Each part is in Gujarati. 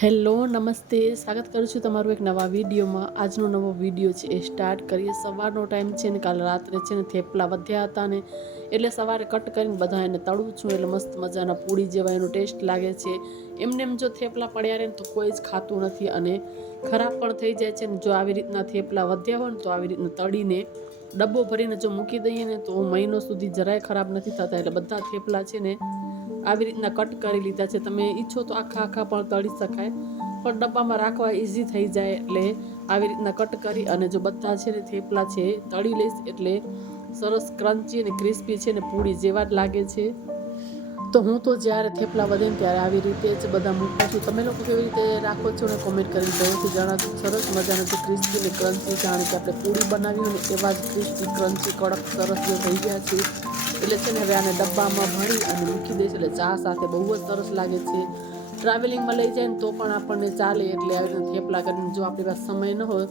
હેલો નમસ્તે, સ્વાગત કરું છું તમારું એક નવા વિડીયોમાં. આજનો નવો વિડીયો છે એ સ્ટાર્ટ કરીએ. સવારનો ટાઈમ છે ને કાલે રાત્રે છે ને થેપલા વધ્યા હતા ને એટલે સવારે કટ કરીને બધા એને તળું છું એટલે મસ્ત મજાના પૂરી જેવા એનો ટેસ્ટ લાગે છે. એમને એમ જો થેપલા પડ્યા રહે ને તો કોઈ જ ખાતું નથી અને ખરાબ પણ થઈ જાય છે ને જો આવી રીતના થેપલા વધ્યા હોય ને તો આવી રીતના તળીને ડબ્બો ભરીને જો મૂકી દઈએ ને તો મહિનો સુધી જરાય ખરાબ નથી થતા. એટલે બધા થેપલા છે ને આવી રીતના કટ કરી લીધા છે. તમે ઈચ્છો તો આખા પણ તળી શકાય, પણ ડબ્બામાં રાખવા ઇઝી થઈ જાય એટલે આવી રીતના કટ કરી અને જો બધા છે ને થેપલા છે તળી લઈશ એટલે સરસ ક્રન્ચી અને ક્રિસ્પી છે ને પૂરી જેવા જ લાગે છે. તો હું તો જ્યારે થેપલા વધે ને ત્યારે આવી રીતે જ બધા મૂકું છું. તમે લોકો કેવી રીતે રાખો છો ને કોમેન્ટ કરીને જરૂરથી જણાવજો. સરસ મજાના જે ક્રિસ્પી ને ક્રન્ચી જાણે કે આપણે પૂરી બનાવી હોય ને એવા જ ક્રિસ્પી ક્રન્ચી કડક સરસ જે થઈ ગયા છે. એટલે છે ને હવે આને ડબ્બામાં ભરી અને મૂકી દઈશ એટલે ચા સાથે બહુ જ સરસ લાગે છે. ટ્રાવેલિંગમાં લઈ જાય ને તો પણ આપણને ચાલે. એટલે આવી રીતે થેપલા કરીને જો આપણી પાસે સમય ન હોય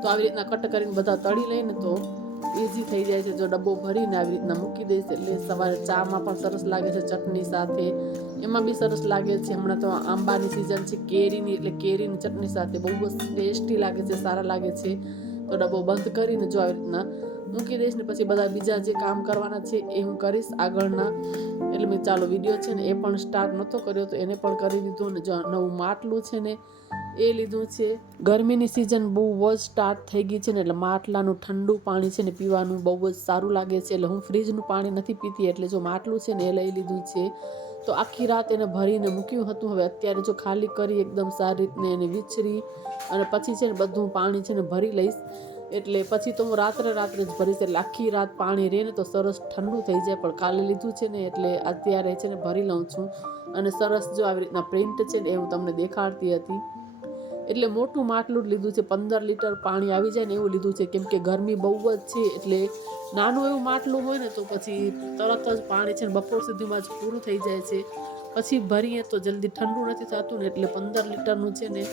તો આવી રીતના કટ કરીને બધા તળી લઈને તો ઇઝી થઈ જાય છે. જો ડબ્બો ભરીને આવી રીતના મૂકી દઈશ એટલે સવારે ચામાં પણ સરસ લાગે છે, ચટણી સાથે એમાં બી સરસ લાગે છે. હમણાં તો આંબાની સિઝન છે, કેરીની, એટલે કેરીની ચટણી સાથે બહુ જ ટેસ્ટી લાગે છે, સારા લાગે છે. તો ડબ્બો બંધ કરીને જો આવી રીતના મૂકી દઈશ ને પછી બધા બીજા જે કામ કરવાના છે એ હું કરીશ આગળના. એટલે મેં ચાલો વિડીયો છે ને એ પણ સ્ટાર્ટ નહોતો કર્યો તો એને પણ કરી દીધું. ને જો નવું માટલું છે ને એ લીધું છે. ગરમીની સિઝન બહુ જ સ્ટાર્ટ થઈ ગઈ છે ને એટલે માટલાનું ઠંડુ પાણી છે ને પીવાનું બહુ જ સારું લાગે છે. એટલે હું ફ્રીજનું પાણી નથી પીતી એટલે જો માટલું છે ને એ લઈ લીધું છે. તો આખી રાત એને ભરીને મૂક્યું હતું. હવે અત્યારે જો ખાલી કરી એકદમ સારી રીતને એને વિચરી અને પછી છે ને બધું પાણી છે ને ભરી લઈશ. એટલે પછી તો હું રાત્રે જ ભરીશ એટલે આખી રાત પાણી રહે ને તો સરસ ઠંડુ થઈ જાય. પણ કાલે લીધું છે ને એટલે અત્યારે છે ને ભરી લઉં છું. અને સરસ જો આવી રીતના પ્રિન્ટ છે ને એ હું તમને દેખાડતી હતી. એટલે મોટું માટલું જ લીધું છે, 15 લીટર પાણી આવી જાય ને એવું લીધું છે. કેમ કે ગરમી બહુ જ છે એટલે નાનું એવું માટલું હોય ને તો પછી તરત જ પાણી છે ને બપોર સુધીમાં જ પૂરું થઈ જાય છે. પછી ભરીએ તો જલ્દી ઠંડુ નથી થતું ને એટલે 15 લીટરનું છે ને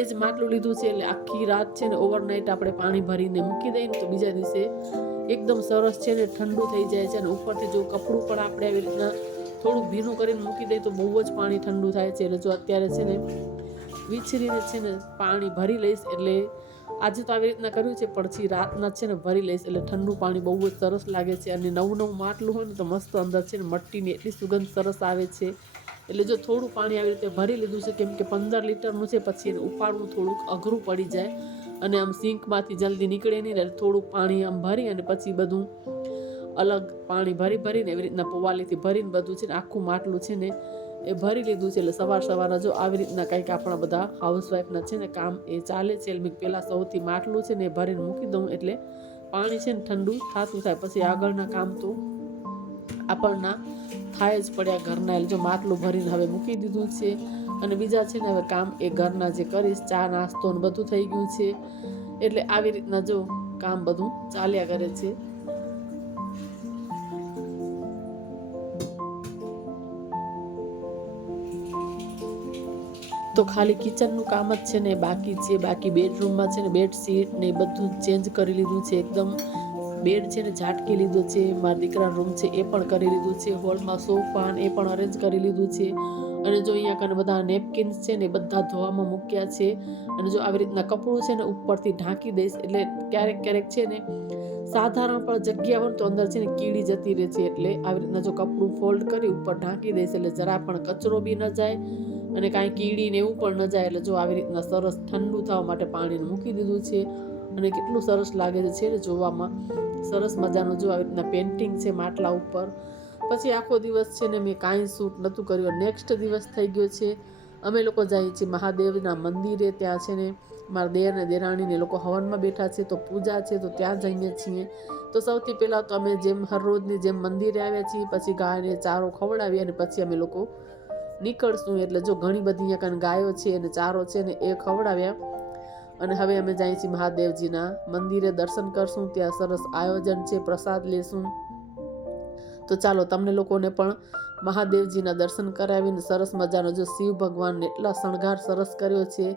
એ જ માટલું લીધું છે. એટલે આખી રાત છે ને ઓવરનાઇટ આપણે પાણી ભરીને મૂકી દઈએ ને તો બીજા દિવસે એકદમ સરસ છે ને ઠંડુ થઈ જાય છે. અને ઉપરથી જો કપડું પણ આપણે આવી રીતના થોડુંક ભીનું કરીને મૂકી દઈએ તો બહુ જ પાણી ઠંડુ થાય છે. એટલે જો અત્યારે છે ને વિચરીને છે ને પાણી ભરી લઈશ. એટલે આજે તો આવી રીતના કર્યું છે, પછી રાતના છે ને ભરી લઈશ એટલે ઠંડુ પાણી બહુ જ સરસ લાગે છે. અને નવું માટલું હોય ને તો મસ્ત અંદર છે ને મટ્ટીની એટલી સુગંધ સરસ આવે છે. એટલે જો થોડું પાણી આવી રીતે ભરી લીધું છે કેમ કે 15 લીટરનું છે, પછી એને ઉપાડવું થોડુંક અઘરું પડી જાય અને આમ સિંકમાંથી જલ્દી નીકળે નહીં. એટલે થોડુંક પાણી આમ ભરી અને પછી બધું અલગ પાણી ભરીને એવી રીતના પોવાલીથી ભરીને બધું છે ને આખું માટલું છે ને એ ભરી લીધું છે. એટલે સવારના જો આવી રીતના કંઈક આપણા બધા હાઉસવાઈફના છે ને કામ એ ચાલે છે. એટલે પહેલાં સૌથી માટલું છે ને એ ભરીને મૂકી દઉં એટલે પાણી છે ને ઠંડુ થતું થાય. પછી આગળના કામ તો આપણના થાય જ પડ્યા ઘરના. એટલે જો માટલું ભરીને હવે મૂકી દીધું છે અને બીજા છે ને હવે કામ એ ઘરના જે કરીશ, ચા નાસ્તો ને બધું થઈ ગયું છે. એટલે આવી રીતના જો કામ બધું ચાલ્યા કરે છે. તો ખાલી કિચનનું કામ જ છે ને બાકી છે. બાકી બેડરૂમમાં છે ને બેડશીટ ને બધું ચેન્જ કરી લીધું છે. એકદમ બેડ છે ને ઝાટકી લીધો છે. મારા દીકરાનો રૂમ છે એ પણ કરી લીધું છે. હોલમાં સોફા એ પણ અરેન્જ કરી લીધું છે. અને જો અહીંયા કને બધા નેપકિન્સ છે ને બધા ધોવામાં મૂક્યા છે. અને જો આવી રીતના કપડું છે ને ઉપરથી ઢાંકી દઈશ એટલે ક્યારેક છે ને સાધારણ પણ જગ્યા હોય તો અંદર છે ને કીડી જતી રહે છે, એટલે આવી રીતના જો કપડું ફોલ્ડ કરી ઉપર ઢાંકી દઈશ એટલે જરા પણ કચરો બી ન જાય અને કાંઈ કીડી ને એવું પણ ન જાય. એટલે જો આવી રીતના સરસ ઠંડુ થવા માટે પાણીને મૂકી દીધું છે અને કેટલું સરસ લાગે છે ને જોવામાં. સરસ મજાનું જો આવી રીતના પેઇન્ટિંગ છે માટલા ઉપર. પછી આખો દિવસ છે ને મેં કાંઈ શૂટ નહોતું કર્યું. નેક્સ્ટ દિવસ થઈ ગયો છે, અમે લોકો જઈએ છીએ મહાદેવના મંદિરે. ત્યાં છે ને મારા દેર ને દેરાણીને લોકો હવનમાં બેઠા છે, તો પૂજા છે તો ત્યાં જઈએ છીએ. તો સૌથી પહેલાં તો અમે જેમ હરરોજની જેમ મંદિરે આવ્યા છીએ, પછી ગાયને ચારો ખવડાવી અને પછી અમે લોકો નીકળશું. એટલે જો ઘણી બધી અહીંયા કાન ગાયો છે અને ચારો છે ને એ ખવડાવ્યા અને હવે અમે જઈએ છીએ મહાદેવજીના મંદિરે દર્શન કરશું. ત્યાં સરસ આયોજન છે, પ્રસાદ લેશું. તો ચાલો તમને લોકોને પણ મહાદેવજીના દર્શન કરાવીને સરસ મજાનો જો શિવ ભગવાનને એટલા શણગાર સરસ કર્યો છે,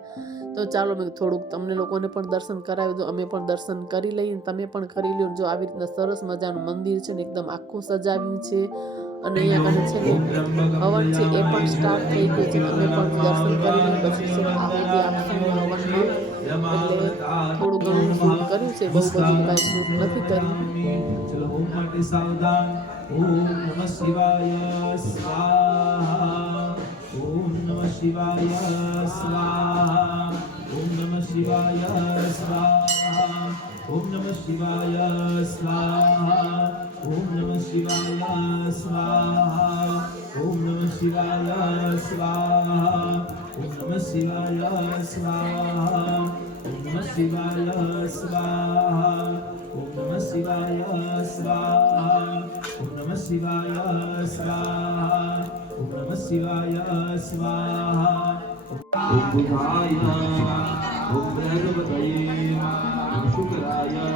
તો ચાલો મેં થોડુંક તમને લોકોને પણ દર્શન કરાવી દો. અમે પણ દર્શન કરી લઈએ, તમે પણ કરી લો. જો આવી રીતના સરસ મજાનું મંદિર છે ને એકદમ આખું સજાવ્યું છે અને અહીંયા કને છે ને હવન છે એ પણ સ્ટાર્ટ થઈ ગયું છે. અમે પણ દર્શન કરી લઈએ, પછી છે આહુતિ આપશું હવનમાં. એટલે થોડું ઘણું શૂટ કર્યું છે, બહુ બધું કાંઈ શૂટ નથી કર્યું. ચલો ઓમ માટે સાવધાન. ઓમ નમઃ શિવાય સ્વાહા. ઓમ નમઃ શિવાય સ્વાહા. ઓમ નમઃ શિવાય સ્વાહા. ઓમ નમઃ શિવાય સ્વાહા. ઓમ નમઃ શિવાય સ્વાહા. ઓમ નમઃ શિવાય સ્વાહા. ઓમ નમઃ શિવાય સ્વાહા. ઓમ નમઃ શિવાય સ્વાહા. ઓમ નમઃ શિવાય સ્વાહા. ઓમ નમઃ શિવાય સ્વાહા. ઓમ નમઃ શિવાય સ્વાહા. ઓમ બુધાય ઓમ ભગવતયે ઓમ શુક્રાય.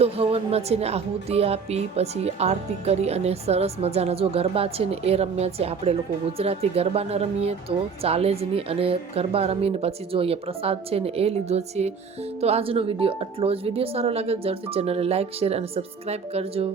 તો હવનમાં છે ને આહુતિ આપી, પછી આરતી કરી અને સરસ મજાના જો ગરબા છે ને એ રમ્યા છે. આપણે લોકો ગુજરાતી ગરબા ન રમીએ તો ચાલે જ નહીં, અને ગરબા રમીને પછી જો અહીંયા પ્રસાદ છે ને એ લીધો છે. તો આજનો વિડીયો આટલો જ. વિડીયો સારો લાગે જરૂરથી ચેનલને લાઇક, શેર અને સબસ્ક્રાઈબ કરજો.